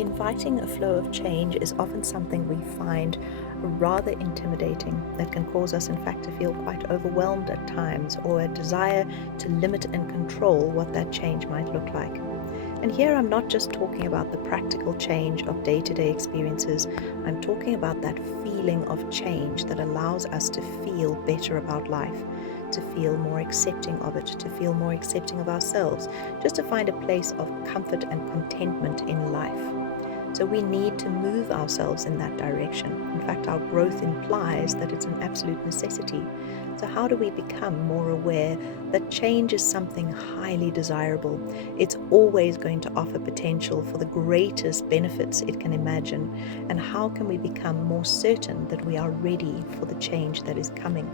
Inviting a flow of change is often something we find rather intimidating, that can cause us, in fact, to feel quite overwhelmed at times, or a desire to limit and control what that change might look like. And here I'm not just talking about the practical change of day-to-day experiences, I'm talking about that feeling of change that allows us to feel better about life, to feel more accepting of it, to feel more accepting of ourselves, just to find a place of comfort and contentment in life. So we need to move ourselves in that direction. In fact, our growth implies that it's an absolute necessity. So how do we become more aware that change is something highly desirable? It's always going to offer potential for the greatest benefits it can imagine. And how can we become more certain that we are ready for the change that is coming?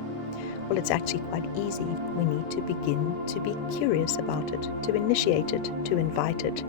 Well, it's actually quite easy. We need to begin to be curious about it, to initiate it, to invite it.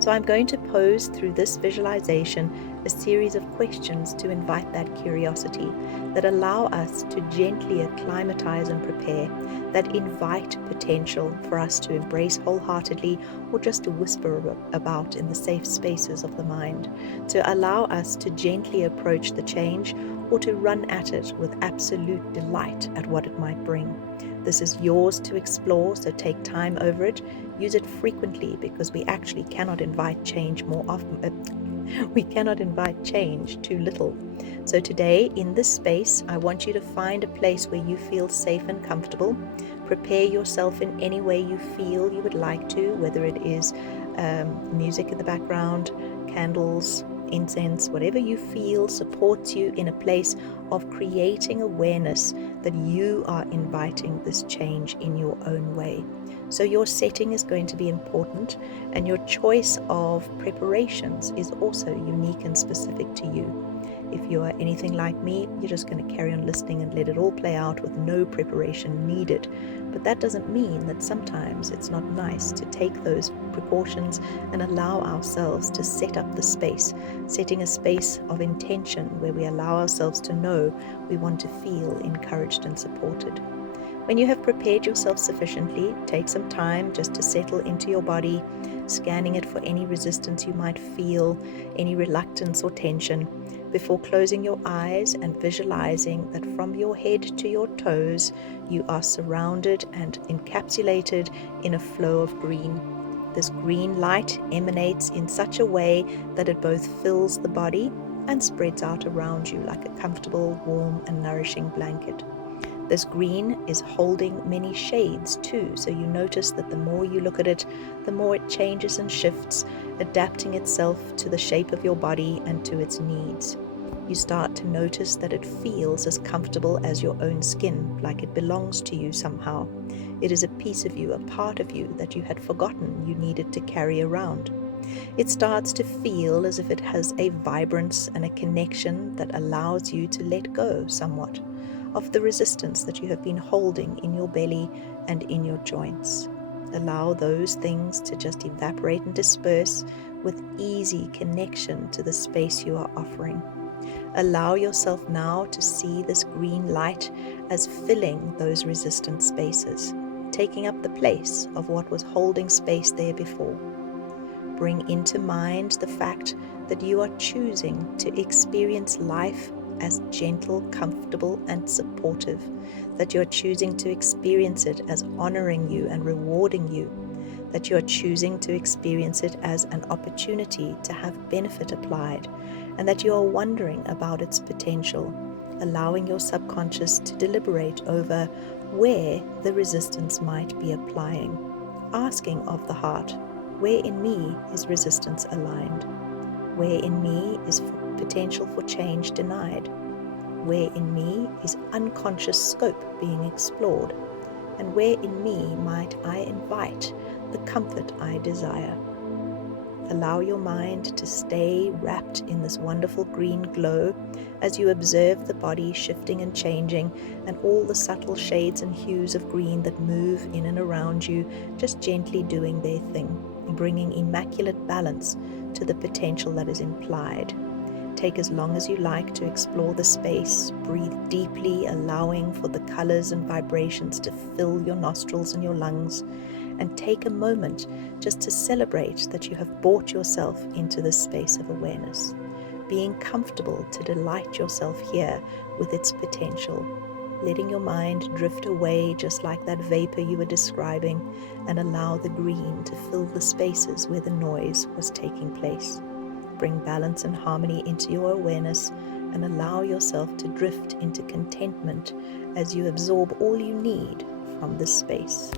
So I'm going to pose through this visualization a series of questions to invite that curiosity, that allow us to gently acclimatize and prepare, that invite potential for us to embrace wholeheartedly, or just to whisper about in the safe spaces of the mind, to allow us to gently approach the change, or to run at it with absolute delight at what it might bring. This is yours to explore, so take time over it. Use it frequently, because we actually cannot invite change more often. We cannot invite change too little. So today, in this space, I want you to find a place where you feel safe and comfortable. Prepare yourself in any way you feel you would like to, whether it is music in the background, candles, incense, whatever you feel supports you in a place of creating awareness that you are inviting this change in your own way. So your setting is going to be important, and your choice of preparations is also unique and specific to you. If you are anything like me, you're just going to carry on listening and let it all play out with no preparation needed. But that doesn't mean that sometimes it's not nice to take those precautions and allow ourselves to set up the space, setting a space of intention where we allow ourselves to know we want to feel encouraged and supported. When you have prepared yourself sufficiently, take some time just to settle into your body, scanning it for any resistance you might feel, any reluctance or tension, before closing your eyes and visualizing that from your head to your toes, you are surrounded and encapsulated in a flow of green. This green light emanates in such a way that it both fills the body and spreads out around you like a comfortable, warm, and nourishing blanket. This green is holding many shades too, so you notice that the more you look at it, the more it changes and shifts, adapting itself to the shape of your body and to its needs. You start to notice that it feels as comfortable as your own skin, like it belongs to you somehow. It is a piece of you, a part of you that you had forgotten you needed to carry around. It starts to feel as if it has a vibrance and a connection that allows you to let go somewhat of the resistance that you have been holding in your belly and in your joints. Allow those things to just evaporate and disperse with easy connection to the space you are offering. Allow yourself now to see this green light as filling those resistant spaces, taking up the place of what was holding space there before. Bring into mind the fact that you are choosing to experience life as gentle, comfortable, and supportive, that you are choosing to experience it as honoring you and rewarding you, that you are choosing to experience it as an opportunity to have benefit applied, and that you are wondering about its potential, allowing your subconscious to deliberate over where the resistance might be applying, asking of the heart, where in me is resistance aligned? Where in me is potential for change denied? Where in me is unconscious scope being explored? And where in me might I invite the comfort I desire? Allow your mind to stay wrapped in this wonderful green glow as you observe the body shifting and changing, and all the subtle shades and hues of green that move in and around you, just gently doing their thing, bringing immaculate balance to the potential that is implied. Take as long as you like to explore the space. Breathe deeply, allowing for the colors and vibrations to fill your nostrils and your lungs. and take a moment just to celebrate that you have brought yourself into this space of awareness, being comfortable to delight yourself here with its potential, letting your mind drift away just like that vapor you were describing, and allow the green to fill the spaces where the noise was taking place. Bring balance and harmony into your awareness and allow yourself to drift into contentment as you absorb all you need from this space.